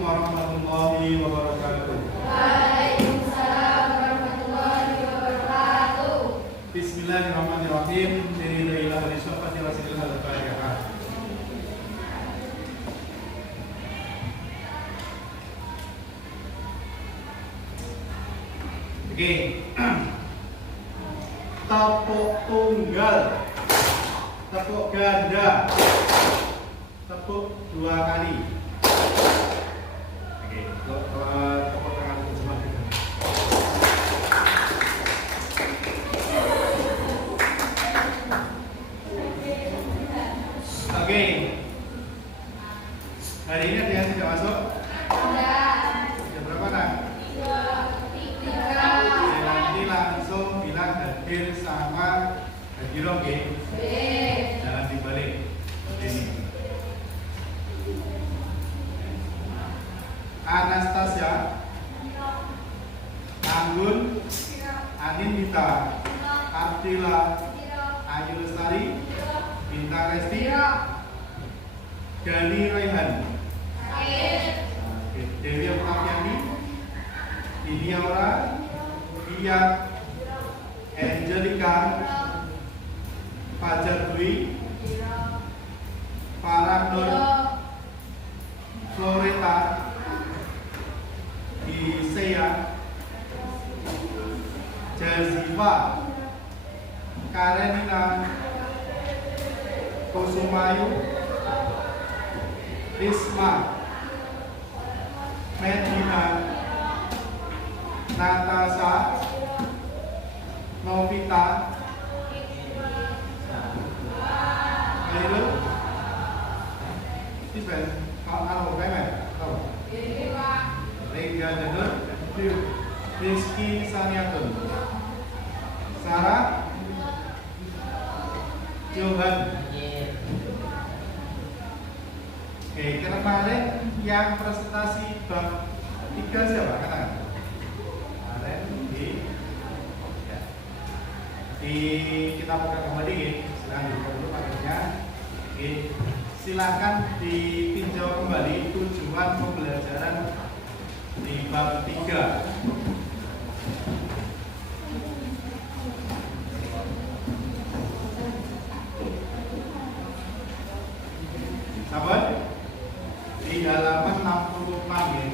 Assalamualaikum warahmatullahi wabarakatuh. Waalaikumsalam warahmatullahi wabarakatuh. Bismillahirrahmanirrahim. Bismillahirrahmanirrahim. Oke. Tepuk tunggal, tepuk ganda, tepuk 2 kali. Oke, tepuk tangan semua. Oke. Hari ini ada yang tidak masuk? Jam berapa nak? Nanti langsung bilang hadir sama Hadiroh, oke? Jangan dibalik. Ini. Anastasia, Anggun, Anindita, Ardila, Ayu Lestari, Bintang Resti, Gani Raihan, Dewi Pratyani, Ini Aura, Dia, Angelica, Fajar Dwi, Paranur, Floreta, Isea, Jaziva, Karenina, Kusumayu, Risma, Medina, Natasha, Novita, Ayo, Isben, kalau kayak tahu, Lega Denur, Rizky Saniatun, Sarah, Johan. Oke, kemarin yang presentasi bab 3 siapa? Katakan. Kemarin kita buka kembali, silakan dibuka dulu paketnya. Oke, silakan ditinjau kembali tujuan pembelajaran di bab 3. Sahabat, di halaman 64 ya.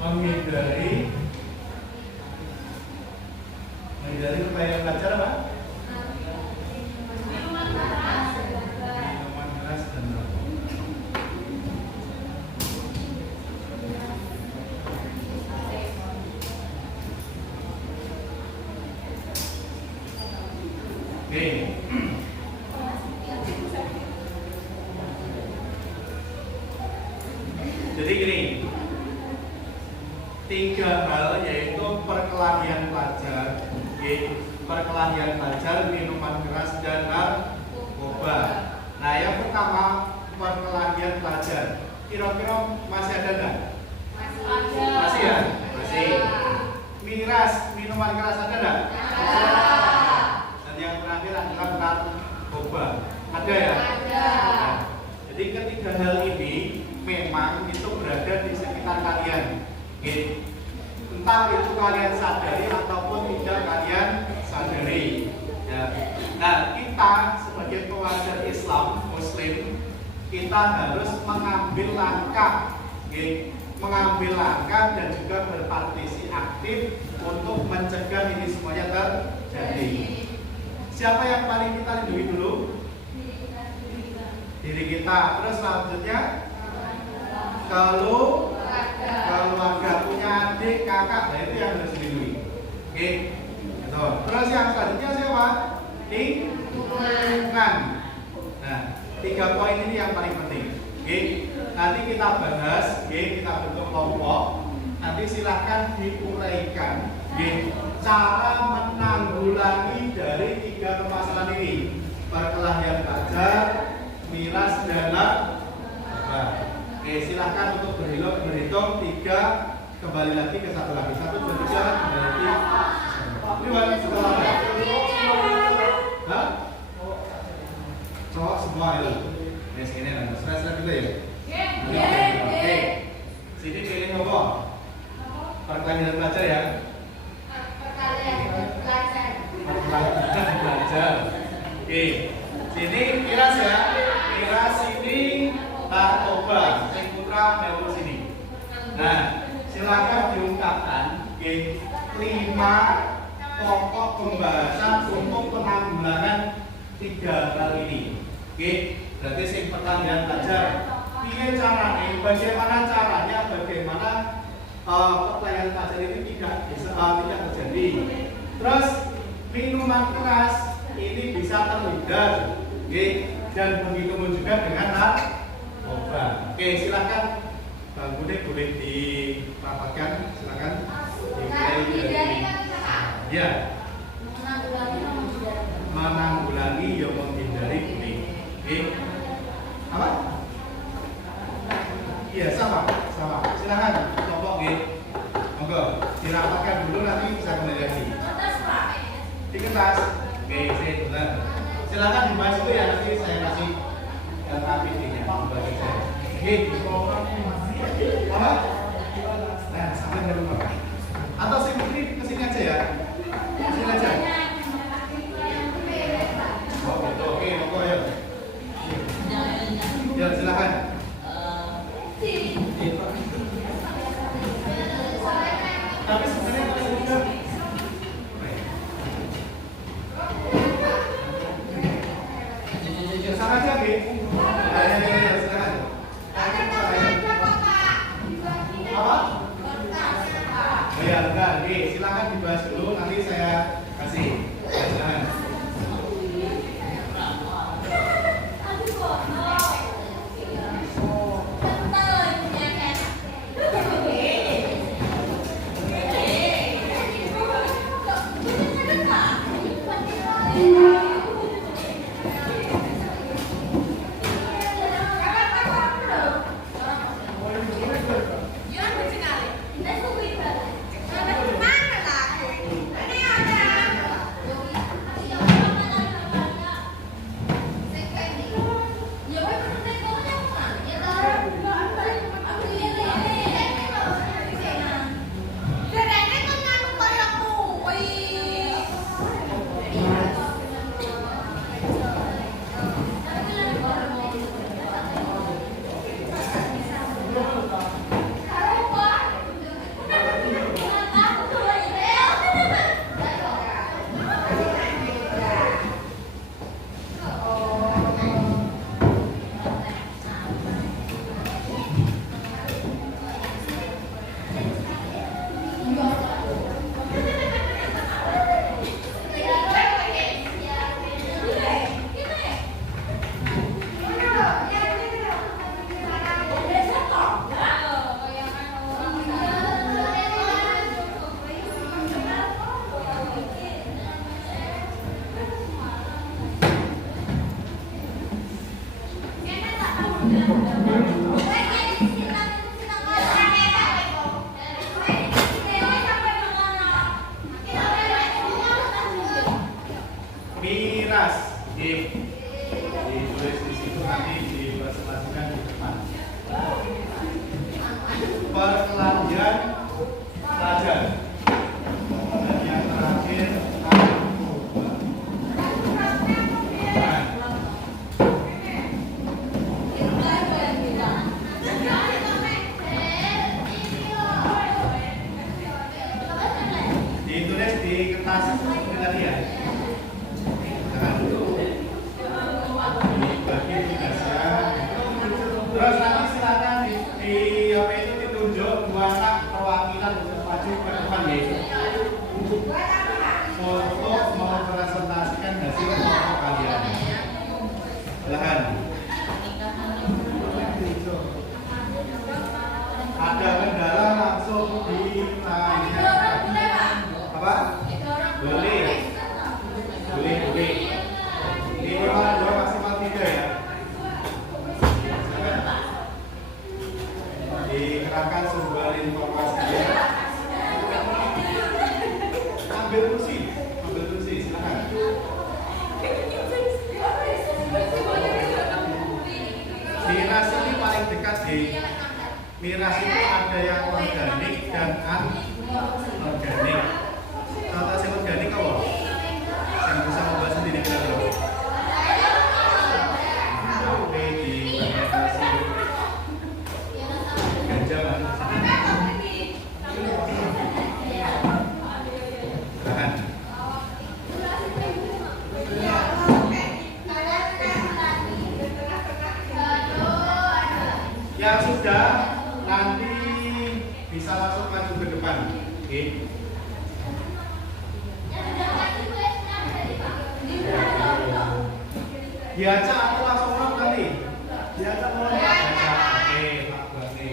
Menghindari supaya belajar apa? Minuman keras dan rokok. Oke. Jadi gini, 3 hal yaitu perkelahian pelajar, perkelahian pelajar, minuman keras dan narkoba. Nah, yang pertama perkelahian pelajar. Kira-kira masih ada enggak? Masih ya? Masih. Miras, minuman keras ada enggak? Dan yang terakhir adalah narkoba. Ada ya? Ada. Nah, jadi ketiga hal ini memang itu berada di sekitar kalian. Entah itu kalian sadari ataupun tidak kalian sadari. Ya. Nah, kita sebagai pelajar Islam Muslim, kita harus mengambil langkah, dan juga berpartisipasi aktif untuk mencegah ini semuanya terjadi. Siapa yang paling kita lindungi dulu? Diri kita. Terus selanjutnya, kalau keluarga punya adik, kakak, nah itu yang harus dilindungi. Oke. Terus yang selanjutnya siapa? Lingkungan. 3 poin ini yang paling penting. Oke, nanti kita bahas, oke, kita bentuk kelompok. Nanti silahkan diuraikan, oke, cara menanggulangi dari 3 permasalahan ini: perkelahian pelajar, miras, dana. Oke, silahkan untuk berhitung 3, kembali lagi ke 1 lagi. 1, 2, 3, kembali lagi. Lihat, sekolah ya? Hah? Cowok semua ya? Ini sini ada stress dulu ya? Oke. Sini pilih apa? Perkelahian pelajar ya? Perkelahian pelajar. Oke. Sini miras ya? Miras ini narkoba. Sing putra melu sini. Nah, silakan diungkapkan 5 pokok pembahasan untuk penanggulangan 3 hal ini. Oke, berarti sing pertanyaan pelajar. Bagaimana caranya? Bagaimana perkelahian pelajar ini tidak terjadi? Terus minuman keras ini bisa terhindar. Oke, dan begitu juga dengan narkoba. Oke, silakan Bang Bude boleh dirapatkan, silakan. Ya. Menanggulangi yang menghindari bullying. Oke. Apa? Iya, sama. Silakan kelompok G. Monggo, dirapatkan dulu nanti bisa kembali lagi. Di kertas. Oke, saya benar. Silakan dibahas dulu ya, nanti saya kasih data PPT-nya bagi saya. Oke. Apa? Nah, sampai dari rumah. Atau ini kesini aja ya. Kesini aja. Oh gitu, oke, monggo ya. Ya silakan. Tapi sebenarnya kalau juga sana aja, Bi. Ya, silakan. Apa? Ya, enggak, Bi. Silakan dibahas dulu, nanti saya kasih. Silakan. Miras, ditulis di situ, nanti dipresentasikan di depan. Perkelahian pelajar. Dan yang terakhir narkoba. Ditulis di kertas tadi ya. Terus nanti silakan di apa itu ditunjuk 2 anak perwakilan untuk maju ke depan ya. Untuk mempresentasikan hasil kelompok kalian. Silahkan. adik-adik, miras itu ada yang organik dan anorganik. Contoh yang organik apa? Yang bisa membuat sendiri kira-kira. Oke, di ganja kan? Bahan. Yang sudah nanti bisa langsung maju ke depan. Oke. Diajak aku langsung nol kali. Diajak nol. Oke, Pak Bani.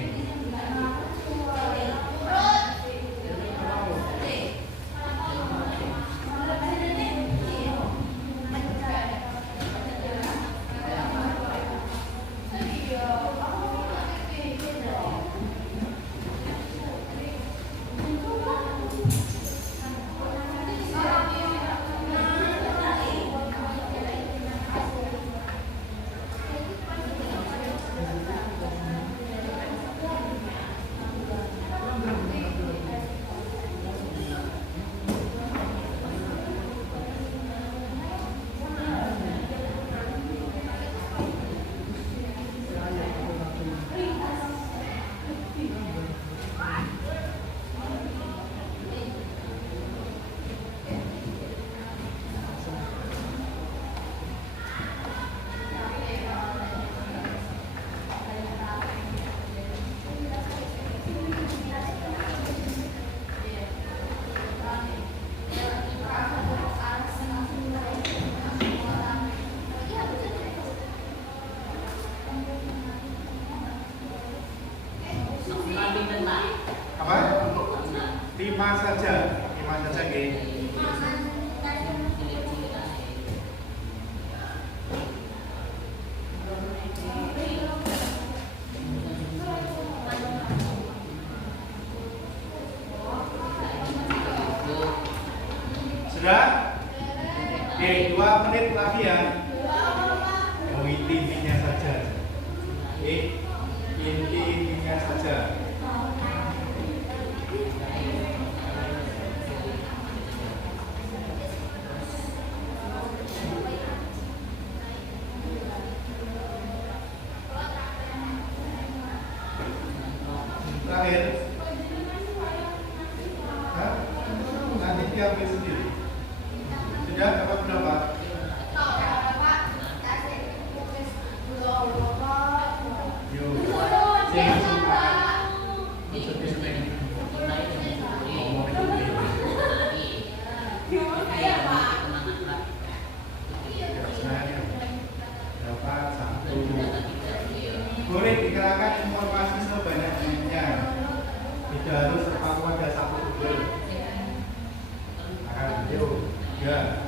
Apa? 5 saja, 5 saja, oke. Sudah? Oke, 2 menit lagi ya. Intinya saja. Oke, intinya saja. Terakhir. Hah? Nanti diambil sendiri. Sudah dapat berapa? Boleh dikerahkan informasi sebanyak-banyaknya. Tidak harus terpaku pada satu tujuan. Yuk, ya.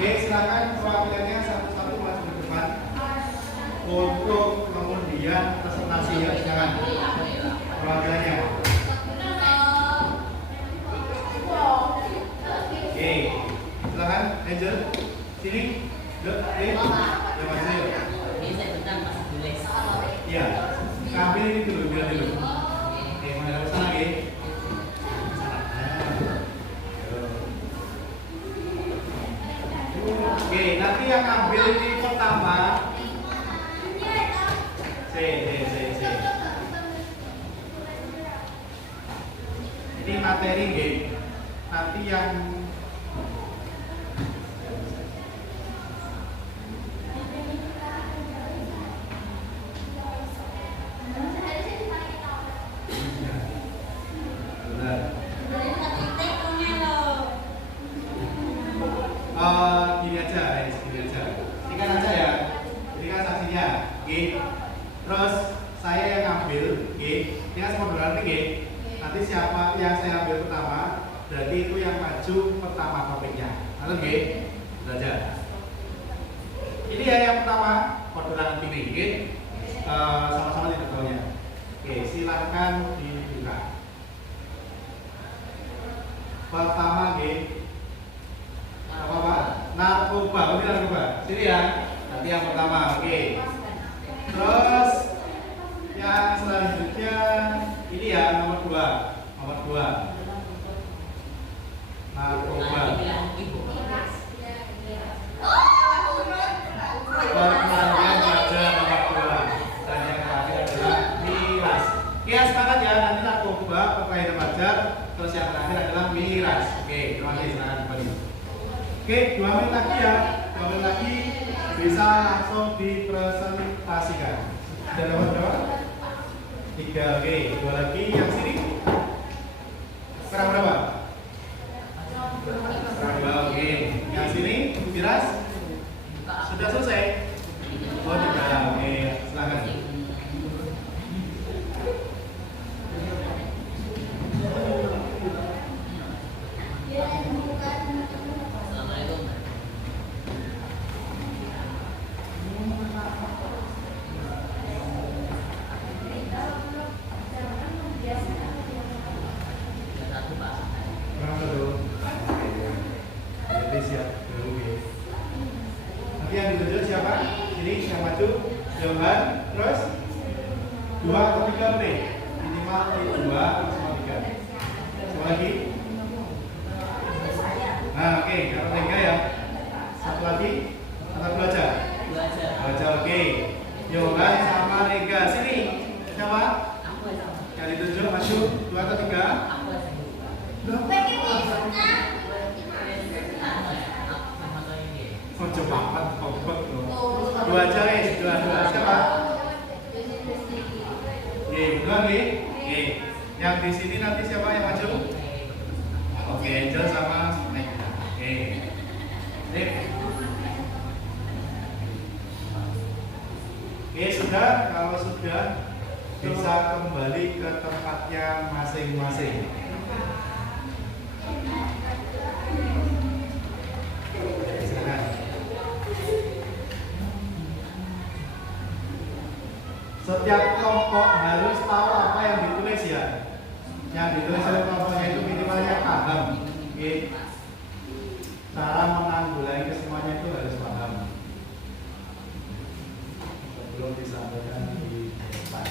Oke, silakan perwakilannya satu-satu maju ke depan untuk kemudian presentasi ya, silakan perwakilannya. Oke, silakan Angel, sini, yuk, ya maju yuk. Iya, ambil ini dulu, biar dulu. Oke, mana ke sana lagi? Oke, nanti yang ambil ini pertama. Ini materi game. Nanti yang gini aja. Perhatikan aja ya. Ini kan saksinya. Oke. Terus saya yang ngambil, oke. Ini kan semua berarti, oke. Nanti siapa yang saya ambil pertama, berarti itu yang maju pertama topiknya. Lalu, oke. Belajar. Ini ya yang pertama, orderan ini, oke. Sama-sama tidak tahunya. Oke, silakan dibuka. Pertama, oke. Apa? Narkoba, ini narkoba. Sini ya. Nanti yang pertama, oke. Terus yang selanjutnya ini ya nomor 2. Nomor 2. Narkoba. Perkelahian pelajar nomor 2. Dan yang terakhir adalah miras. Oke, sepakat ya. Nanti narkoba, perkelahian pelajar. Terus yang terakhir adalah miras. Oke, terima kasih. Silakan kembali. Oke, 2 menit lagi ya. 2 menit lagi bisa langsung dipresentasikan. Sudah dapat berapa? 3. Oke, 2 lagi yang sini. Sekarang berapa? Sekarang 2. Oke, yang sini miras. Sudah selesai? Oh, tidak. Oke, silakan. Nanti yang ditunjuk siapa? Ini yang maju, jawaban, terus 2 atau 3 menit. Minimal 2, maksimal 3. Coba lagi. Nah, oke, kalau 3 ya. 1 lagi, atau 2 aja? 2 aja, oke. Jawaban sama Rega, sini. Siapa? Yang ditunjuk maju, 2 atau 3? Oh, cepat, kompak loh. 2 aja guys, 2 siapa? Oke, 2 nih. Oke, yang di sini nanti siapa yang maju? Oke, Angel sama Nek. Oke, Nek. Oke, sudah. Kalau sudah, bisa kembali ke tempatnya masing-masing. Setiap kelompok harus tahu apa yang ditulis ya. Yang ditulis oleh kelompoknya itu minimalnya paham. Oke. Cara menanggulangi kesemuanya itu harus paham. Sebelum disampaikan di depan.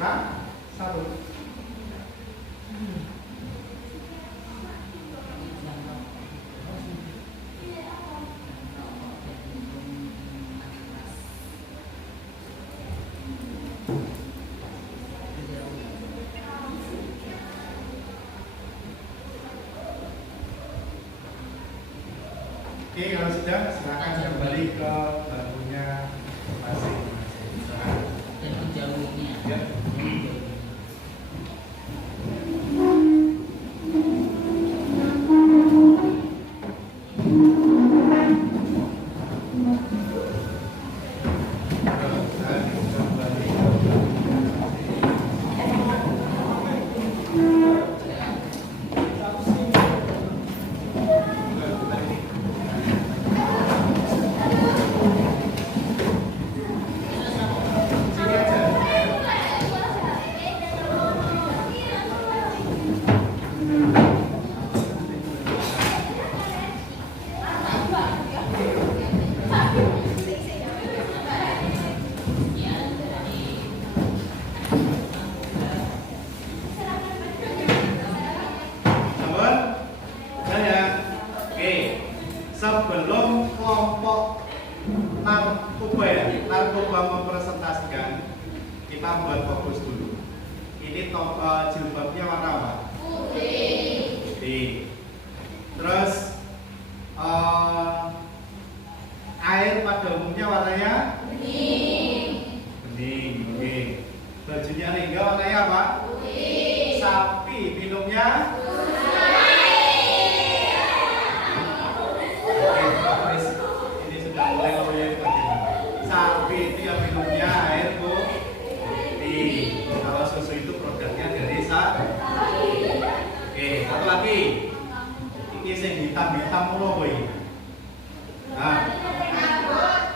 Nah, 1. Oke, kalau sudah silakan kembali ke bangkunya masing-masing. Dan menjauhnya. Ya. Sebelum kelompok narkoba mempresentasikan, kita buat fokus dulu. Ini jilbabnya warna apa? Putih. Terus air pada umumnya warnanya bening. Oke. Bajunya Rengga warnanya apa? Putih. Sapi minumnya ini sudah Samulo boy. Nah,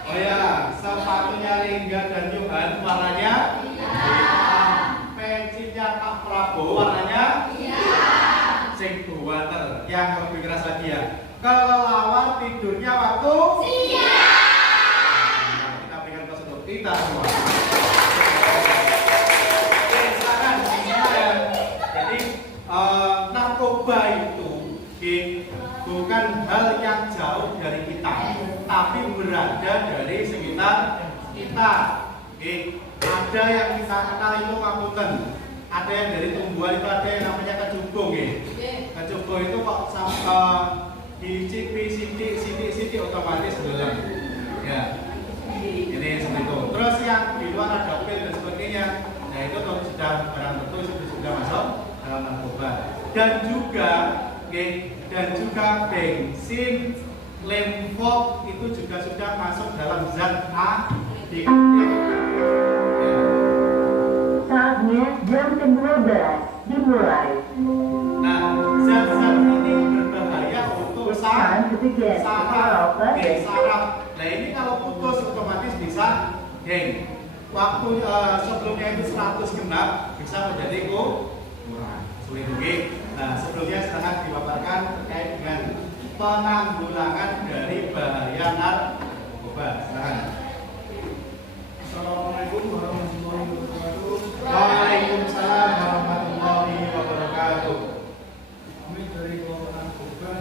oh ya, sepatunya Lingga dan Johan warnanya hitam. Pensilnya Pak Prabowo warnanya hitam. Sing water yang lebih keras lagi ya. Kelelawar tidurnya waktu siang. Nah, kita berikan kelas untuk kita semua. Oke, silakan. Jadi narkoba itu bukan hal yang jauh dari kita, tapi berada dari sekitar kita. Ada yang kita kenal itu kabupaten, ada yang dari tumbuhan itu ada yang namanya kecubung. Kecubung itu kok dicipi sidik otomatis belang. Ya, ini seperti itu. Terus yang di luar ada pil dan sebagainya, nah itu sudah barang tentu sudah masuk dalam narkoba. Dan juga bensin, lemfok itu juga sudah masuk dalam zat adiktif. Saatnya jam 12 dimulai. Nah, zat-zat ini berbahaya untuk saraf. Nah ini kalau putus otomatis bisa waktu sebelumnya itu 100 genap bisa menjadi sulit lagi. Nah, sebelumnya silahkan dipaparkan terkait dengan penanggulangan dari bahaya narkoba. Silahkan. Assalamualaikum warahmatullahi wabarakatuh. Waalaikumsalam warahmatullahi wabarakatuh. Kami dari kelompok narkoba.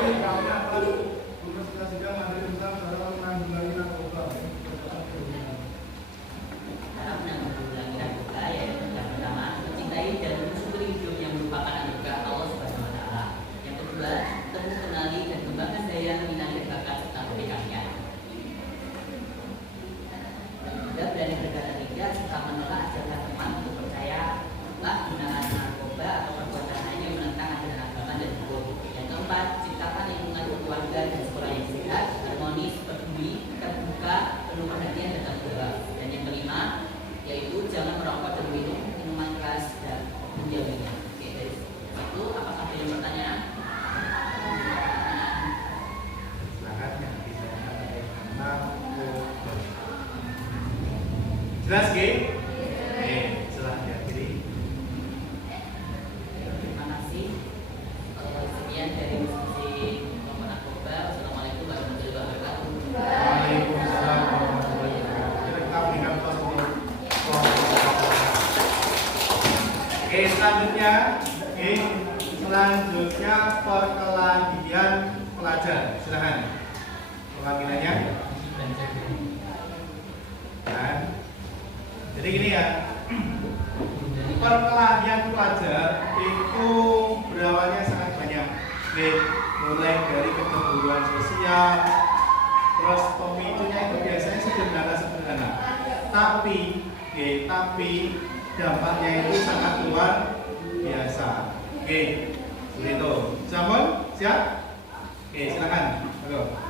Ini kami akan mempresentasikan materi tentang cara menanggulangi narkoba. Cara menanggulangi narkoba yaitu yang pertama mencintai dan mensyukuri hidup yang merupakan anugerah Allah Subhanahu Wa Taala. Yang kedua, terus kenali dan kembangkan daya minat dan bakat serta kebaikannya. Juga berani berkata tidak serta menolak ajakan teman untuk percaya tak gunakan narkoba atau perbuatan lain yang menentang ajaran agama dan hukum. Yang keempat, ciptakan lingkungan keluarga dan sekolah yang sehat, harmonis, peduli, terbuka, penuh perhatian dan tanggung jawab. Dan yang kelima, yaitu jangan merokok dan minum minuman keras dan menjauhinya. Oke, dari itu apakah ada yang pertanyaan? Silahkan yang bisa narkoba. Jelas, silahkan diakhiri. Terima kasih. Sekian dari diskusi kelompok narkoba. Wassalamualaikum warahmatullahi wabarakatuh. Waalaikumsalam warahmatullahi wabarakatuh. Kita berikan kelas untuk selanjutnya perkelahian pelajar. Silahkan. Perwakilannya. Dan jadi gini ya. Perkelahian pelajar itu berawalnya sangat banyak. Mulai dari kecemburuan sosial, terus pemicunya itu biasanya sederhana. Tapi dampaknya itu sangat luar biasa. Begitu. Sampun? Siap? Silakan. Halo.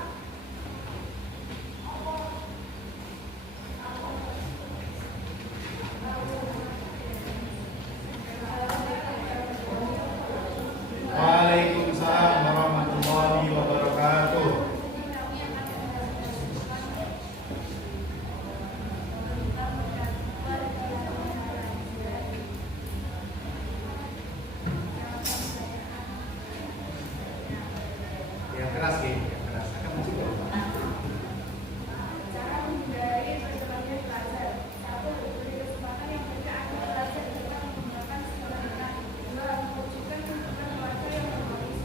Waalaikumsalam warahmatullahi wabarakatuh. Yang keras yang keras. Akan mencoba. Cara menghindari perkelahian pelajar. 1. Beri kesempatan yang mereka akan belajar dengan menggunakan segalanya. 2. Mewujudkan hubungan keluarga yang harmonis.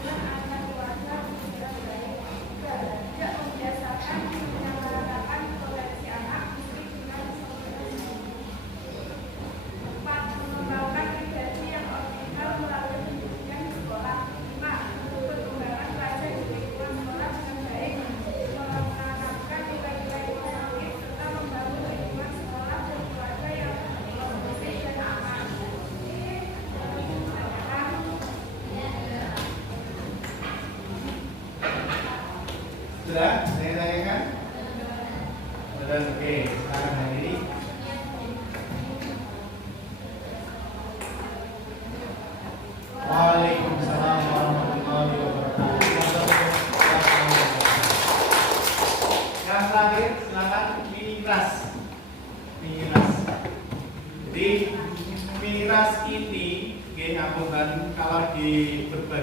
3. Anak keluarga berjalan baik. 3. Tidak membiasakan menyamaratakan potensi anak istri dengan komunikasi. 4. Mengembangkan pribadi yang original melalui pendidikan di sekolah. 5. Perkembangan pelajar di lingkungan sekolah dengan baik. Menanamkan nilai-nilai positif serta membangun lingkungan sekolah dan keluarga yang kondusif dan aman. Sudah? Saya tanyakan? Sudah, oke. Sekarang hadiri. Waalaikumsalam warahmatullahi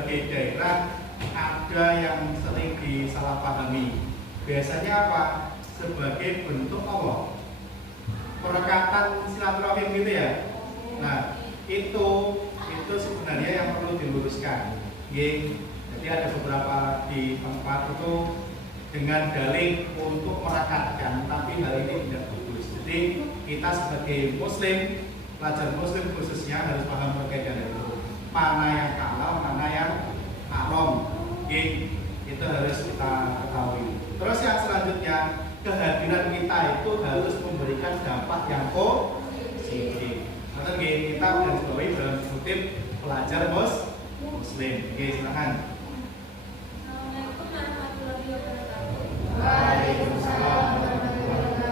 berbagai daerah ada yang sering disalahpahami. Biasanya apa? Sebagai bentuk apa? Perekatan silaturahim gitu ya. Nah, itu sebenarnya yang perlu diluruskan. Jadi ada beberapa di tempat itu dengan dalih untuk merekatkan, tapi hal ini tidak bagus. Jadi kita sebagai muslim, pelajar muslim khususnya harus paham terkait dengan itu. Mana yang halal, mana yang haram. Itu harus kita ketahui. Terus yang selanjutnya, kehadiran kita itu harus memberikan dampak yang positif. Maka kita garis bawahi dalam kutip pelajar muslim. Silakan. Assalamualaikum warahmatullahi wabarakatuh. Waalaikumsalam warahmatullahi wabarakatuh.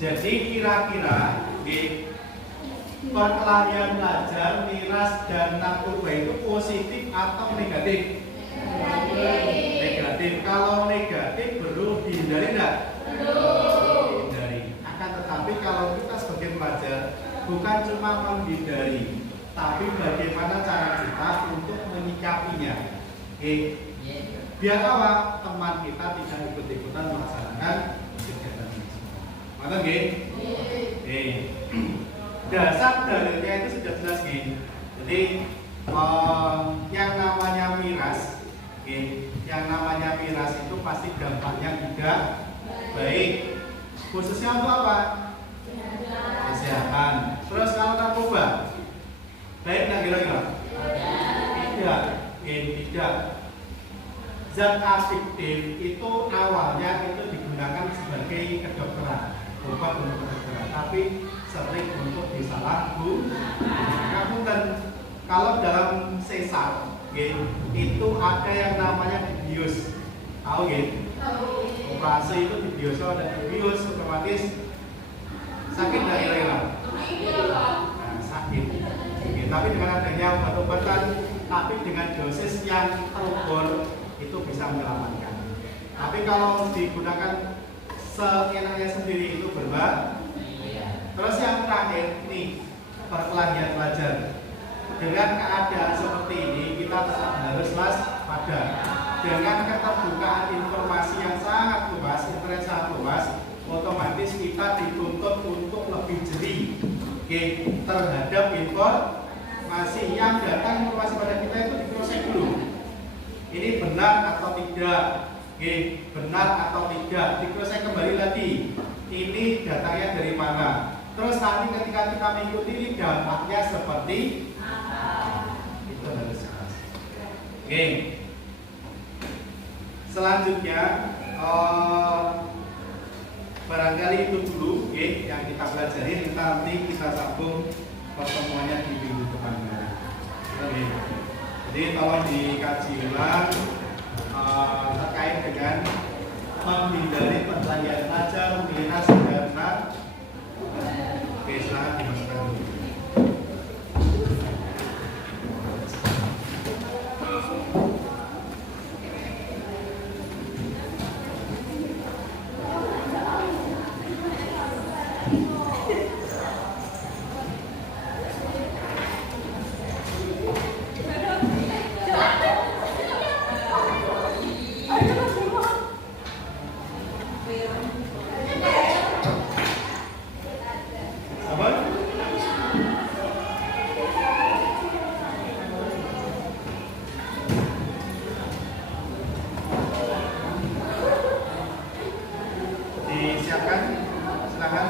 Jadi kira-kira perkelahian pelajar, miras dan narkoba itu positif atau negatif? Negatif. Kalau negatif perlu dihindari enggak? Dihindari. Akan tetapi kalau kita sebagai pelajar bukan cuma menghindari, tapi bagaimana cara kita untuk menyikapinya. Biar apa? Teman kita tidak ikut-ikutan melaksanakan kegiatan ini. Maka dasar dalilnya itu sudah jelas Jadi yang namanya miras, yang namanya miras itu pasti dampaknya tidak baik. Khususnya untuk apa? Kesehatan. Terus kalau narkoba, baik nggak kira-kira? Tidak. Zat adiktif itu awalnya itu digunakan sebagai kedokteran, obat untuk kedokteran, tapi sering untuk disalahgunakan. Namun kalau dalam sesar, itu ada yang namanya dibius. Tahu operasi itu dibius, ada dibius otomatis sakit nggak kira-kira? Nah, sakit. Tapi dengan adanya obat-obatan, tapi dengan dosis yang terukur itu bisa menyelamatkan. Tapi kalau digunakan seenaknya sendiri itu berbahaya. Terus yang terakhir nih, perkelahian pelajar. Dengan keadaan seperti ini kita tetap harus waspada. Dengan keterbukaan informasi yang sangat luas, internet sangat luas, otomatis kita dituntut untuk lebih jeli terhadap informasi yang datang informasi pada kita itu diproses dulu. Ini benar atau tidak? Benar atau tidak? Diproses kembali lagi. Ini datanya dari mana? Terus nanti ketika kita mengikuti ini dampaknya seperti apa? Itu harus jelas. Selanjutnya barangkali itu dulu yang kita pelajari. Nanti kita sambung pertemuannya di minggu depan. Jadi tolong dikaji ulang terkait dengan menghindari perkelahian pelajar, miras, dan narkoba. Oke, silakan dimasukkan dulu. Sabar. Disiapkan, silakan.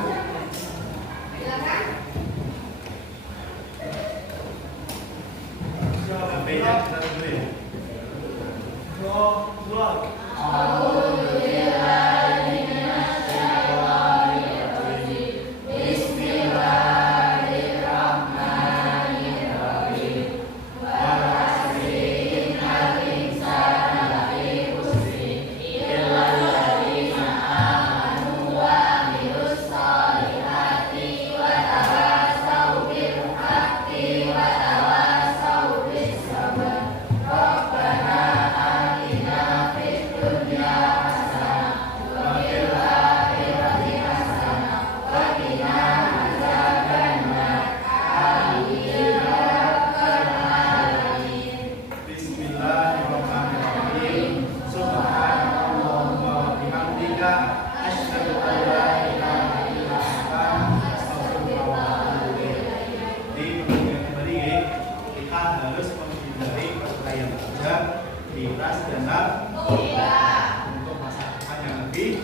HP-nya kita tunggu ya. Bismillahirrahmanirrahim. Subhanallahumma wa bihamdika asyhadu an la ilaha illa anta astaghfiruka wa atubu ilaik. Di pertandingan kembali kita harus menghindari perkelahian pelajar, miras, dan narkoba untuk masa depan yang lebih